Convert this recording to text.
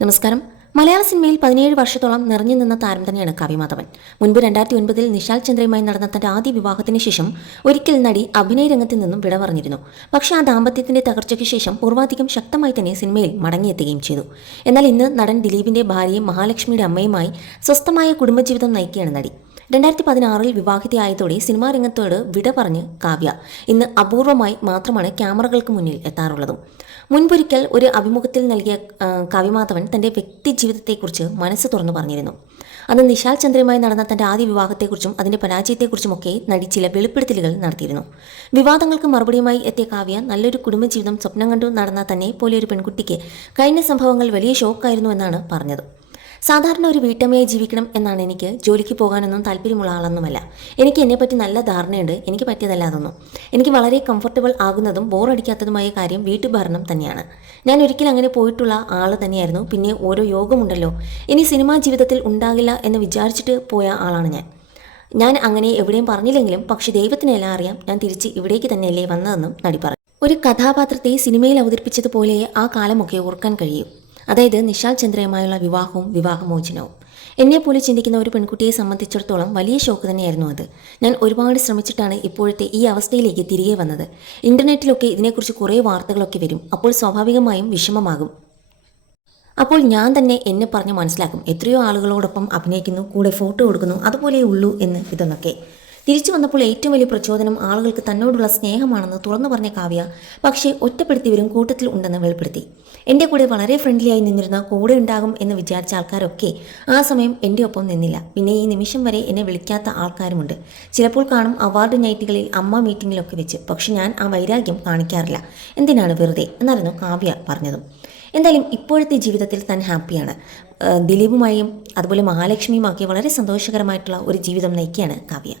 നമസ്കാരം. മലയാള സിനിമയിൽ 17 വർഷത്തോളം നിറഞ്ഞു നിന്ന താരം തന്നെയാണ് കാവ്യ മാധവൻ. മുൻപ് 2009 നിശാൽ ചന്ദ്രയുമായി നടന്ന തന്റെ ആദ്യ വിവാഹത്തിന് ശേഷം ഒരിക്കൽ നടി അഭിനയ രംഗത്ത് നിന്നും വിട പറഞ്ഞിരുന്നു. പക്ഷേ ആ ദാമ്പത്യത്തിന്റെ തകർച്ചയ്ക്ക് ശേഷം പൂർവാധികം ശക്തമായി തന്നെ സിനിമയിൽ മടങ്ങിയെത്തുകയും ചെയ്തു. എന്നാൽ ഇന്ന് നടൻ ദിലീപിന്റെ ഭാര്യയും മഹാലക്ഷ്മിയുടെ അമ്മയുമായി സ്വസ്ഥമായ കുടുംബജീവിതം നയിക്കുകയാണ് നടി. 2016 വിവാഹിതയായതോടെ സിനിമാ രംഗത്തോട് വിട പറഞ്ഞ് കാവ്യ ഇന്ന് അപൂർവമായി മാത്രമാണ് ക്യാമറകൾക്ക് മുന്നിൽ എത്താറുള്ളതും. മുൻപൊരിക്കൽ ഒരു അഭിമുഖത്തിൽ നൽകിയ കാവ്യമാധവൻ തന്റെ വ്യക്തി ജീവിതത്തെക്കുറിച്ച് മനസ്സ് തുറന്നു പറഞ്ഞിരുന്നു. അന്ന് നിശാൽ ചന്ദ്രയുമായി നടന്ന തന്റെ ആദ്യ വിവാഹത്തെക്കുറിച്ചും അതിന്റെ പരാജയത്തെക്കുറിച്ചുമൊക്കെ നടി ചില വെളിപ്പെടുത്തലുകൾ നടത്തിയിരുന്നു. വിവാദങ്ങൾക്ക് മറുപടിയുമായി എത്തിയ കാവ്യ നല്ലൊരു കുടുംബജീവിതം സ്വപ്നം കണ്ടു നടന്ന തന്നെ പോലെ ഒരു പെൺകുട്ടിക്ക് കഴിഞ്ഞ സംഭവങ്ങൾ വലിയ ഷോക്കായിരുന്നു എന്നാണ് പറഞ്ഞത്. സാധാരണ ഒരു വീട്ടമ്മയായി ജീവിക്കണം എന്നാണ് എനിക്ക്. ജോലിക്ക് പോകാനൊന്നും താല്പര്യമുള്ള ആളൊന്നുമല്ല. എനിക്ക് എന്നെപ്പറ്റി നല്ല ധാരണയുണ്ട്. എനിക്ക് പറ്റിയതല്ല അതൊന്നും. എനിക്ക് വളരെ കംഫർട്ടബിൾ ആകുന്നതും ബോറടിക്കാത്തതുമായ കാര്യം വീട്ടുഭരണം തന്നെയാണ്. ഞാൻ ഒരിക്കലും അങ്ങനെ പോയിട്ടുള്ള ആൾ തന്നെയായിരുന്നു. പിന്നെ ഓരോ യോഗമുണ്ടല്ലോ, ഇനി സിനിമാ ജീവിതത്തിൽ ഉണ്ടാകില്ല എന്ന് വിചാരിച്ചിട്ട് പോയ ആളാണ് ഞാൻ അങ്ങനെ എവിടെയും പറഞ്ഞില്ലെങ്കിലും പക്ഷേ ദൈവത്തിനെല്ലാം അറിയാം, ഞാൻ തിരിച്ച് ഇവിടേക്ക് തന്നെയല്ലേ വന്നതെന്നും നടി പറഞ്ഞു. ഒരു കഥാപാത്രത്തെ സിനിമയിൽ അവതരിപ്പിച്ചതുപോലെ ആ കാലമൊക്കെ ഓർക്കാൻ കഴിയും. അതായത് നിശാൽ ചന്ദ്രയുമായുള്ള വിവാഹവും വിവാഹമോചനവും. എന്നെപ്പോലെ ചിന്തിക്കുന്ന ഒരു പെൺകുട്ടിയെ സംബന്ധിച്ചിടത്തോളം വലിയ ഷോക്ക് തന്നെയായിരുന്നു അത്. ഞാൻ ഒരുപാട് ശ്രമിച്ചിട്ടാണ് ഇപ്പോഴത്തെ ഈ അവസ്ഥയിലേക്ക് തിരികെ വന്നത്. ഇൻ്റർനെറ്റിലൊക്കെ ഇതിനെക്കുറിച്ച് കുറേ വാർത്തകളൊക്കെ വരും. അപ്പോൾ സ്വാഭാവികമായും വിഷമമാകും. അപ്പോൾ ഞാൻ തന്നെ എന്നെ പറഞ്ഞ് മനസ്സിലാക്കും, എത്രയോ ആളുകളോടൊപ്പം അഭിനയിക്കുന്നു, കൂടെ ഫോട്ടോ കൊടുക്കുന്നു, അതുപോലെ ഉള്ളൂ എന്ന് ഇതെന്നൊക്കെ. തിരിച്ചു വന്നപ്പോൾ ഏറ്റവും വലിയ പ്രചോദനം ആളുകൾക്ക് തന്നോടുള്ള സ്നേഹമാണെന്ന് തുറന്നു പറഞ്ഞ കാവ്യ പക്ഷേ ഒറ്റപ്പെടുത്തിയവരും കൂട്ടത്തിൽ ഉണ്ടെന്ന് വെളിപ്പെടുത്തി. എൻ്റെ കൂടെ വളരെ ഫ്രണ്ട്ലി ആയി നിന്നിരുന്ന കൂടെ ഉണ്ടാകും എന്ന് വിചാരിച്ച ആൾക്കാരൊക്കെ ആ സമയം എൻ്റെ ഒപ്പം നിന്നില്ല. പിന്നെ ഈ നിമിഷം വരെ എന്നെ വിളിക്കാത്ത ആൾക്കാരുമുണ്ട്. ചിലപ്പോൾ കാണും അവാർഡ് നൈറ്റുകളിൽ, അമ്മ മീറ്റിങ്ങിലൊക്കെ വെച്ച്. പക്ഷെ ഞാൻ ആ വൈരാഗ്യം കാണിക്കാറില്ല. എന്തിനാണ് വെറുതെ എന്നായിരുന്നു കാവ്യ പറഞ്ഞതും. എന്തായാലും ഇപ്പോഴത്തെ ജീവിതത്തിൽ താൻ ഹാപ്പിയാണ്. ദിലീപുമായും അതുപോലെ മഹാലക്ഷ്മിയുമൊക്കെ വളരെ സന്തോഷകരമായിട്ടുള്ള ഒരു ജീവിതം നയിക്കുകയാണ് കാവ്യ.